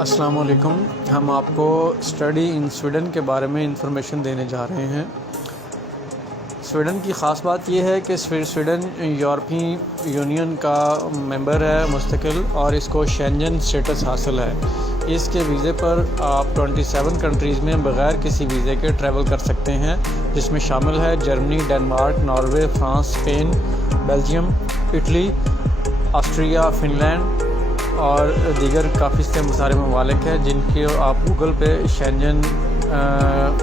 السلام علیکم. ہم آپ کو اسٹڈی ان سویڈن کے بارے میں انفارمیشن دینے جا رہے ہیں. سویڈن کی خاص بات یہ ہے کہ سویڈن یورپی یونین کا ممبر ہے مستقل، اور اس کو شینجن اسٹیٹس حاصل ہے. اس کے ویزے پر آپ 27 کنٹریز میں بغیر کسی ویزے کے ٹریول کر سکتے ہیں، جس میں شامل ہے Germany, Denmark, Norway, France, Spain, Belgium, Italy, Austria, Finland اور دیگر کافی سارے ممالک ہیں جن کے آپ گوگل پہ شینجن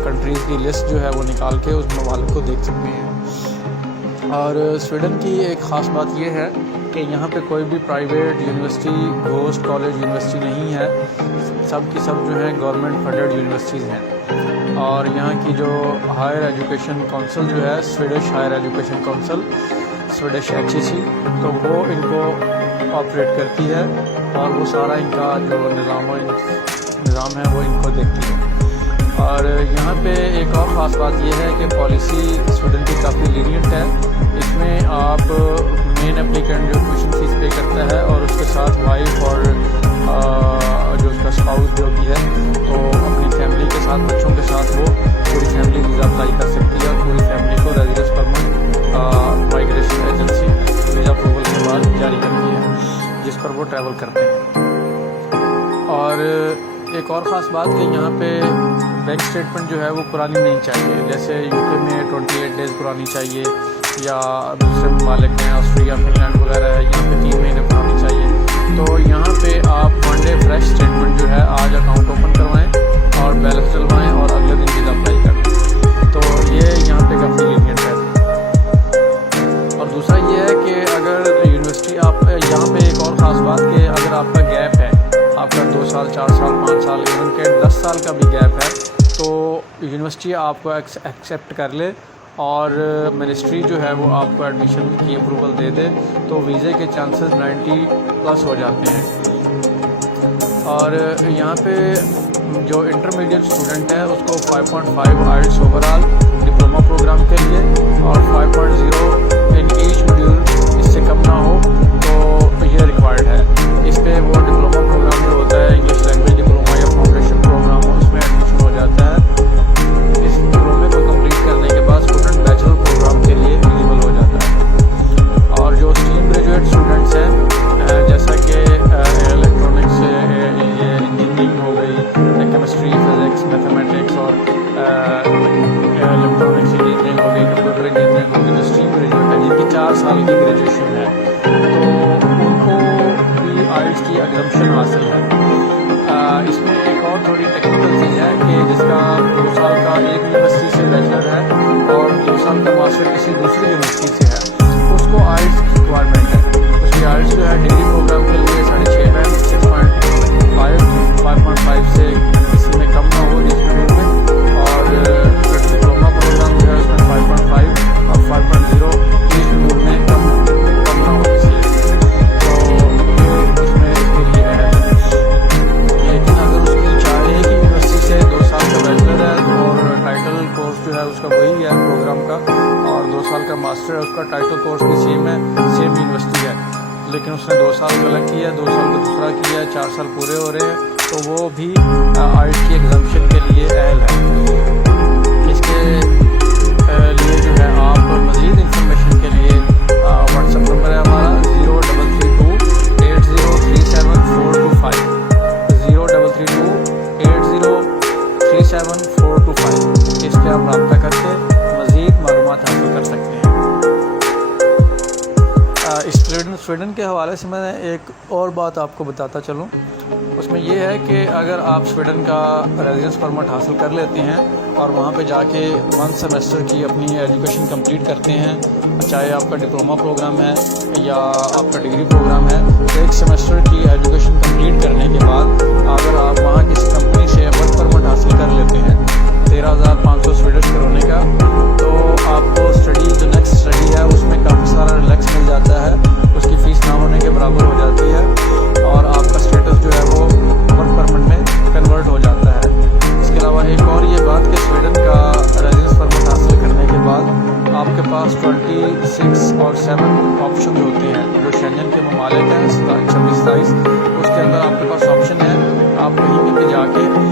کنٹریز کی لسٹ جو ہے وہ نکال کے اس ممالک کو دیکھ سکتے ہیں. اور سویڈن کی ایک خاص بات یہ ہے کہ یہاں پہ کوئی بھی private university, ghost college university نہیں ہے. سب کی سب جو ہیں گورنمنٹ فنڈڈ یونیورسٹیز ہیں. اور یہاں کی جو ہائر ایجوکیشن کونسل جو ہے، Swedish higher education council, Swedish HEC، تو وہ ان کو آپریٹ کرتی ہے اور وہ سارا ان کا جو نظام ہے وہ ان کو دیکھتی ہے. اور یہاں پہ ایک اور خاص بات یہ ہے کہ پالیسی سویڈن کی کافی لینینٹ ہے. اس میں آپ مین اپلیکنٹ جو ٹیوشن فیس پے کرتا ہے اور اس کے ساتھ وائف اور جو اس کا اسپاؤس جو بھی ہے تو اپنی فیملی کے ساتھ، بچوں کے ساتھ وہ پوری فیملی ویزا اپلائی کر سکتی ہے اور پوری فیملی کو residence permit migration agency visa approval کے بعد جاری کرتی ہے جس پر وہ ٹریول کرتے ہیں. اور ایک اور خاص بات کہ یہاں پہ بینک اسٹیٹمنٹ جو ہے وہ پرانی نہیں چاہیے. جیسے UK میں 28 ڈیز پرانی چاہیے، یا دوسرے ممالک ہیں آسٹریا، فن لینڈ وغیرہ ہے، یہاں پہ 3 مہینے پرانی چاہیے. تو یہاں پہ آپ 1 ڈے فریش اسٹیٹمنٹ جو ہے آج اکاؤنٹ اوپن کروائیں اور بیلنس ڈلوائیں اور اگلے دن ویزا اپلائی کریں. تو یہ یہاں پہ کافی لینینٹ ہے. اور دوسرا یہ ہے کہ اگر یونیورسٹی آپ یہاں پہ ایک اور خاص بات کہ اگر آپ کا گیپ ہے، آپ کا 2 سال، 4 سال، 5 سال، ایون کہ 10 سال کا بھی گیپ ہے، تو یونیورسٹی آپ کو ایکسیپٹ کر لے اور منسٹری جو ہے وہ آپ کو ایڈمیشن کی اپروول دے دے تو ویزے کے چانسز 90+ ہو جاتے ہیں. اور یہاں پہ جو انٹرمیڈیٹ اسٹوڈنٹ ہے اس کو 5.5 آئلٹس اوورآل ڈپلوما پروگرام کے لیے اور 5.0 ان ایچ ماڈیول، اس سے کم نہ ہو تو یہ ریکوائرڈ ہے. اس پہ وہ ڈپلوما پروگرام جو ہوتا ہے انگلش لینگویج ڈپلوما یا فاؤنڈیشن پروگرام ہو، اس میں ایڈمیشن ہو جاتا ہے. اس ڈپلومے کو کمپلیٹ کرنے کے بعد اسٹوڈنٹ بیچلر پروگرام کے لیے ایلیجیبل ہو جاتا ہے. اور جو اسٹریم گریجویٹ اسٹوڈنٹس ہیں جیسا کہ الیکٹرانکس، یہ انجینئرنگ ہو گئی، کیمسٹری، فزکس، میتھمیٹکس اور الیکٹرانکس انجینئرنگ ہو گئی، کمپیوٹر انجینئرنگ ہو گئی، جو اسٹریم گریجویٹ ہے جن کی 4 سال کی گریجویشن ہے تو ان کو بھی آئلٹس کی ایگزمپشن حاصل ہے. اس میں ایک اور تھوڑی ٹیکنیکل چیز ہے کہ جس کا 2 سال کا ایک یونیورسٹی سے بیچلر ہے اور 2 سال کا ماسٹر کسی دوسری یونیورسٹی سے ہے، اس کو آئلٹس کی ریکوائرمنٹ ہے. اس کی آئلٹس جو ہے ڈگری پروگرام کے لیے 6.5 ہے، 6.5 5.5 سے کسی میں کم نہ ہو جس میں. اور ڈپلوما پروگرام جو ہے اس میں 5.5 اور 5.0 اس شیڈول میں کم نہ ہو کسی. تو اس میں یہ ہے. لیکن اگر اس کی چاہے کہ یونیورسٹی سے 2 سال کا بیچلر ہے اور ٹائٹل کورس جو ہے اس کا وہی ہے پروگرام کا، اور 2 سال کا ماسٹر ہے، اس کا ٹائٹل کورس بھی سیم ہے، سیم یونیورسٹی ہے، لیکن اس نے 2 سال کا الگ کیا ہے، 2 سال کا دوسرا کیا ہے، 4 سال پورے ہو رہے ہیں، تو وہ بھی آئلٹس کی ایگزمپشن کے لیے اہل ہے. اس کے لیے جو ہے آپ مزید انفارمیشن کے لیے واٹس ایپ نمبر ہے ہمارا 0332 8037425 0332 8037425. اس پہ آپ رابطہ کر کے مزید معلومات حاصل کر سکتے ہیں. سویڈن کے حوالے سے میں ایک اور بات آپ کو بتاتا چلوں. اس میں یہ ہے کہ اگر آپ سویڈن کا ریزیڈنس پرمٹ حاصل کر لیتے ہیں اور وہاں پہ جا کے 1 سیمسٹر کی اپنی ایجوکیشن کمپلیٹ کرتے ہیں، چاہے آپ کا ڈپلوما پروگرام ہے یا آپ کا ڈگری پروگرام ہے، 1 سیمسٹر کی ایجوکیشن کمپلیٹ کرنے کے بعد اگر آپ وہاں کسی کمپنی سے ورک پرمٹ حاصل کر لیتے ہیں 13,500 سویڈش کرونے کا، تو آپ کو جو نیکسٹ اسٹڈی ہے اس میں کافی سارا ریلیکس مل جاتا ہے. اس کی فیس نہ ہونے کے برابر ہو جاتی ہے اور آپ کا اسٹیٹس جو ہے وہ ورک پرمٹ میں کنورٹ ہو جاتا ہے. اس کے علاوہ ایک اور یہ بات کہ سویڈن کا ریزیڈنس پرمٹ حاصل کرنے کے بعد آپ کے پاس 26 اور 7 آپشن ہوتے ہیں جو شینجن کے ممالک ہیں 26-27. اس کے اندر آپ کے پاس آ کے